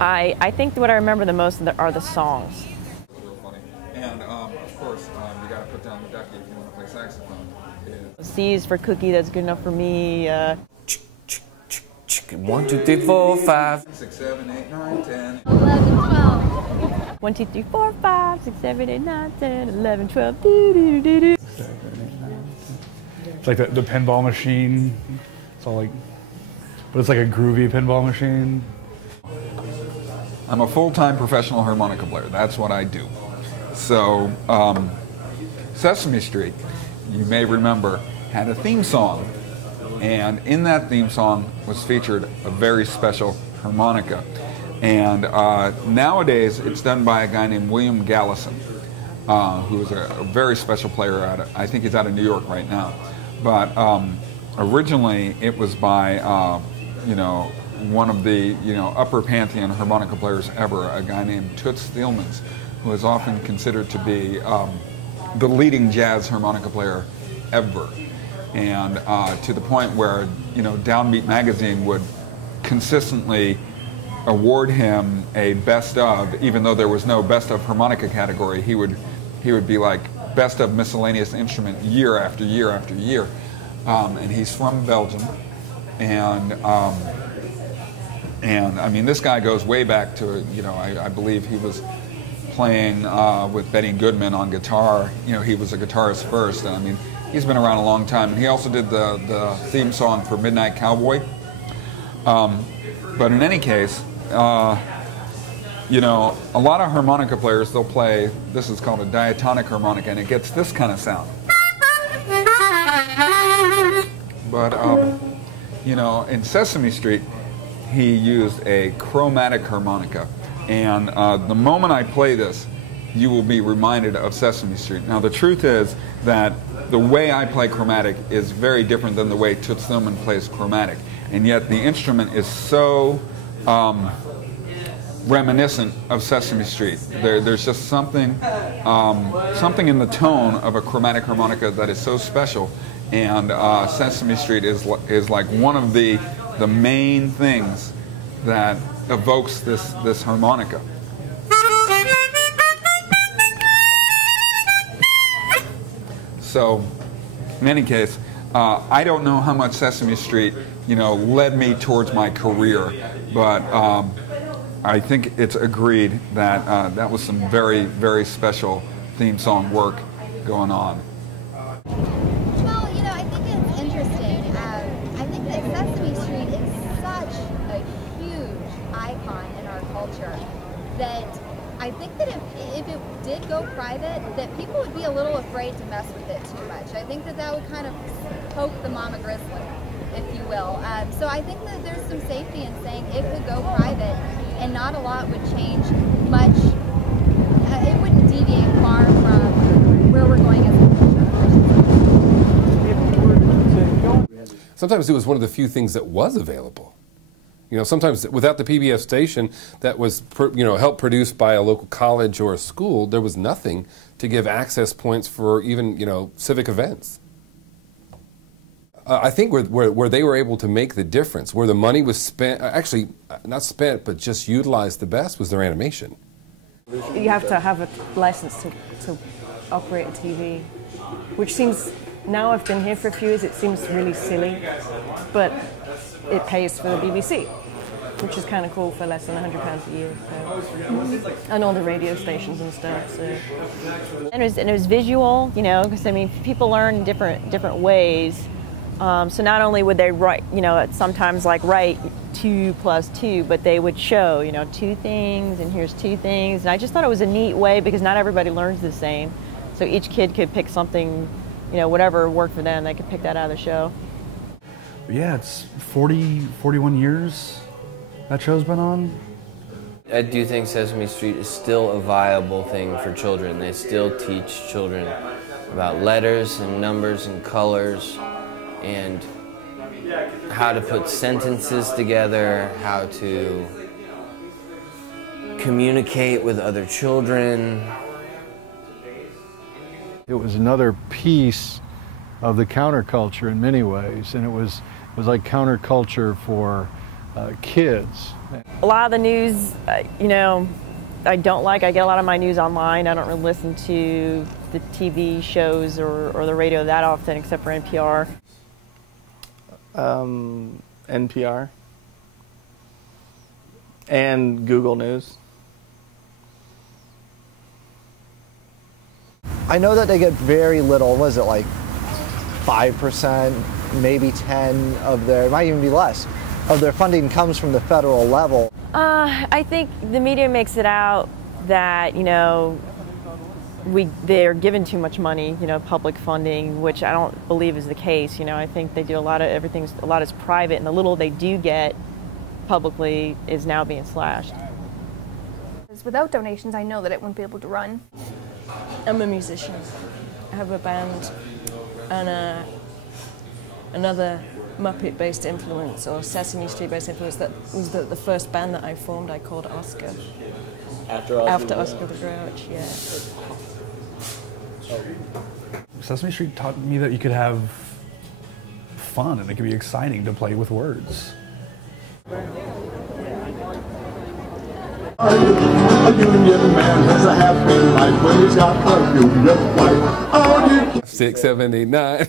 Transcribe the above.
I think what I remember the most are the songs. Real funny. And of course, you got to put down the ducky if you want to play saxophone. C is for cookie, that's good enough for me. 1, 2, 3, 4, 5. 6, 7, 8, 9, 10. 11, 12. 1, 2, 3, 4, 5, 6, 7, 8, 9, 10, 11, 12. Doo, doo, doo, doo. It's like the pinball machine. It's all like, but it's like a groovy pinball machine. I'm a full-time professional harmonica player. That's what I do. So, Sesame Street, you may remember, had a theme song. And in that theme song was featured a very special harmonica. And nowadays, it's done by a guy named William Gallison, who is a very special player I think he's out of New York right now. But originally, it was by, one of the, upper pantheon harmonica players ever, a guy named Toots Thielemans, who is often considered to be the leading jazz harmonica player ever. And to the point where, Downbeat magazine would consistently award him a best of, even though there was no best of harmonica category. He would be like best of miscellaneous instrument year after year after year. And he's from Belgium. And I mean, this guy goes way back to, I believe he was playing with Benny Goodman on guitar. He was a guitarist first. And I mean, he's been around a long time, and he also did the theme song for Midnight Cowboy. But in any case, a lot of harmonica players, they'll play, this is called a diatonic harmonica, and it gets this kind of sound. But, in Sesame Street, he used a chromatic harmonica. And the moment I play this, you will be reminded of Sesame Street. Now, the truth is that the way I play chromatic is very different than the way Toots Thielemans plays chromatic. And yet the instrument is so reminiscent of Sesame Street. There's just something in the tone of a chromatic harmonica that is so special. And Sesame Street is like one of the main things that evokes this harmonica. So, in any case, I don't know how much Sesame Street, led me towards my career, but I think it's agreed that that was some very, very special theme song work going on. Well, I think it's interesting. I think that Sesame Street is such a huge icon in our culture that I think that if it did go private, that people would be a little afraid to mess with it too much. I think that would kind of poke the mama grizzly, if you will. So I think that there's some safety in saying it could go private and not a lot would change much. It wouldn't deviate far from where we're going as a culture. Sometimes it was one of the few things that was available. Sometimes without the PBS station that was, helped produced by a local college or a school, there was nothing to give access points for even, civic events. I think where they were able to make the difference, where the money was spent, actually not spent, but just utilized the best, was their animation. You have to have a license to operate a TV, which seems, now I've been here for a few years, it seems really silly, but it pays for the BBC, which is kind of cool for less than £100 a year. So. And all the radio stations and stuff. So. And it was visual, because people learn different ways. So not only would they write, sometimes write 2 + 2, but they would show, 2 things, and here's 2 things. And I just thought it was a neat way because not everybody learns the same. So each kid could pick something, whatever worked for them, they could pick that out of the show. Yeah, it's 41 years that show's been on. I do think Sesame Street is still a viable thing for children. They still teach children about letters and numbers and colors and how to put sentences together, how to communicate with other children. It was another piece of the counterculture in many ways, and it was like counterculture for kids. A lot of the news, you know, I don't like. I get a lot of my news online. I don't really listen to the TV shows or the radio that often, except for NPR. NPR and Google News. I know that they get very little, was it like 5%, maybe 10 of their, it might even be less, of their funding comes from the federal level. I think the media makes it out that, you know, they're given too much money, you know, public funding, which I don't believe is the case. You know, I think they do a lot of, a lot is private, and the little they do get publicly is now being slashed. Without donations, I know that it wouldn't be able to run. I'm a musician. I have a band, and another Muppet-based influence or Sesame Street-based influence that was the first band that I formed. I called Oscar. After Oscar the Grouch, yeah. Sesame Street taught me that you could have fun and it could be exciting to play with words. A union man has a happy life when he's got a union wife. 6, 7, 8, 9.